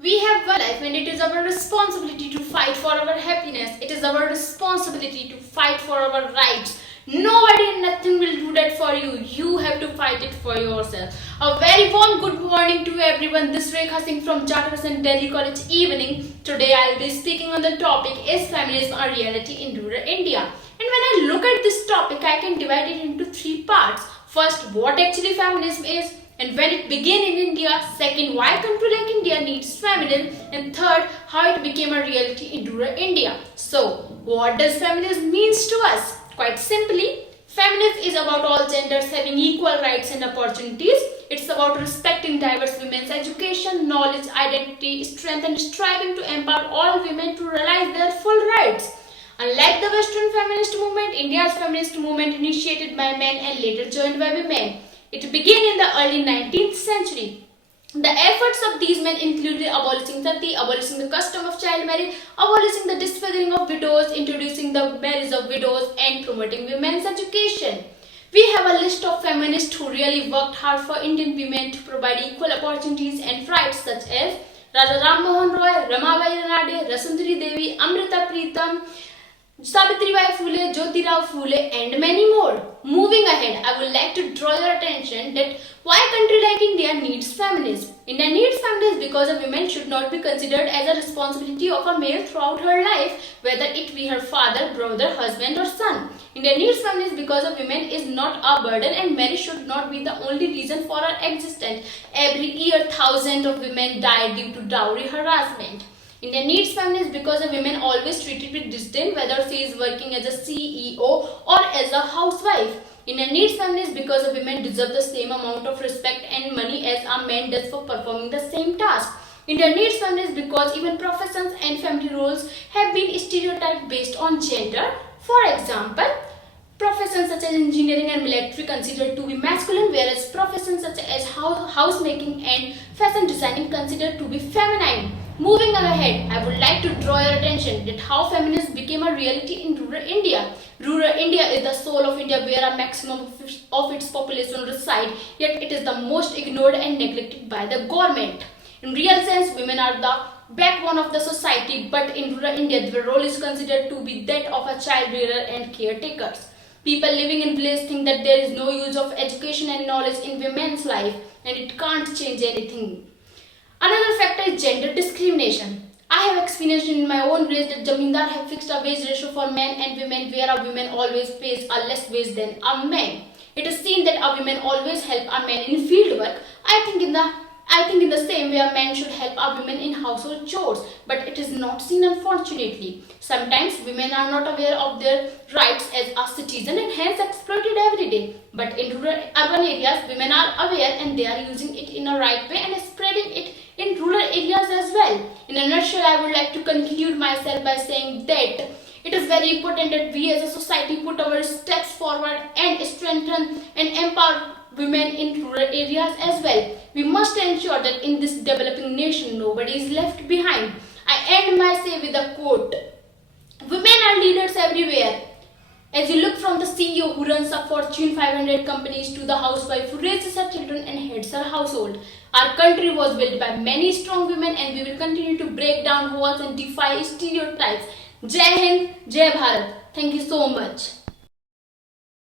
We have one life and it is our responsibility to fight for our happiness. It is our responsibility to fight for our rights. Nobody and nothing will do that for you. You have to fight it for yourself. A very warm good morning to everyone. This is Rekha Singh from Jharkhand Delhi College Evening. Today I will be speaking on the topic, is feminism a reality in rural India? And when I look at this topic, I can divide it into three parts. First, what actually feminism is, and when it began in India. Second, why a country like India needs feminism. And third, how it became a reality in rural India. So, what does feminism means to us? Quite simply, feminism is about all genders having equal rights and opportunities. It's about respecting diverse women's education, knowledge, identity, strength, and striving to empower all women to realize their full rights. Unlike the Western feminist movement, India's feminist movement initiated by men and later joined by women. It began in the early 19th century. The efforts of these men included abolishing sati, abolishing the custom of child marriage, abolishing the disfiguring of widows, introducing the marriage of widows, and promoting women's education. We have a list of feminists who really worked hard for Indian women to provide equal opportunities and rights, such as Raja Ram Mohan Roy, Ramabai Ranade, Rasundari Devi, Amrita Pritam, Savitribai Phule, Jyotirao Phule, and many more. Moving ahead, I would like to draw your attention that why a country like India needs feminism. India needs feminism because a woman should not be considered as a responsibility of a male throughout her life, whether it be her father, brother, husband, or son. India needs feminism because a woman is not a burden and marriage should not be the only reason for her existence. Every year, thousands of women die due to dowry harassment. India needs feminism because a woman always treated with disdain, whether she is working as a CEO or as a housewife. India needs feminism because a woman deserves the same amount of respect and money as a man does for performing the same task. India needs feminism because even professions and family roles have been stereotyped based on gender. For example, professions such as engineering and military considered to be masculine, whereas professions such as housemaking and fashion designing considered to be feminine. Moving ahead, I would like to draw your attention that how feminism became a reality in rural India. Rural India is the soul of India where a maximum of its population reside, yet it is the most ignored and neglected by the government. In real sense, women are the backbone of the society, but in rural India, their role is considered to be that of a child rearer and caretakers. People living in villages think that there is no use of education and knowledge in women's life and it can't change anything. Another factor is gender discrimination. I have experienced in my own village that Jamindar have fixed a wage ratio for men and women where a woman always pays a less wage than a man. It is seen that a woman always help a man in field work. I think in the same way a man should help a woman in household chores, but it is not seen, unfortunately. Sometimes women are not aware of their rights as a citizen and hence exploited every day. But in rural urban areas, women are aware and they are using it in a right way and spreading it in rural areas as well. In a nutshell, I would like to conclude myself by saying that it is very important that we as a society put our steps forward and strengthen and empower women in rural areas as well. We must ensure that in this developing nation, nobody is left behind. I end my say with a quote. Women are leaders everywhere. As you look from the CEO who runs a Fortune 500 companies to the housewife who raises her children and heads her household. Our country was built by many strong women and we will continue to break down walls and defy stereotypes. Jai Hind, Jai Bharat. Thank you so much.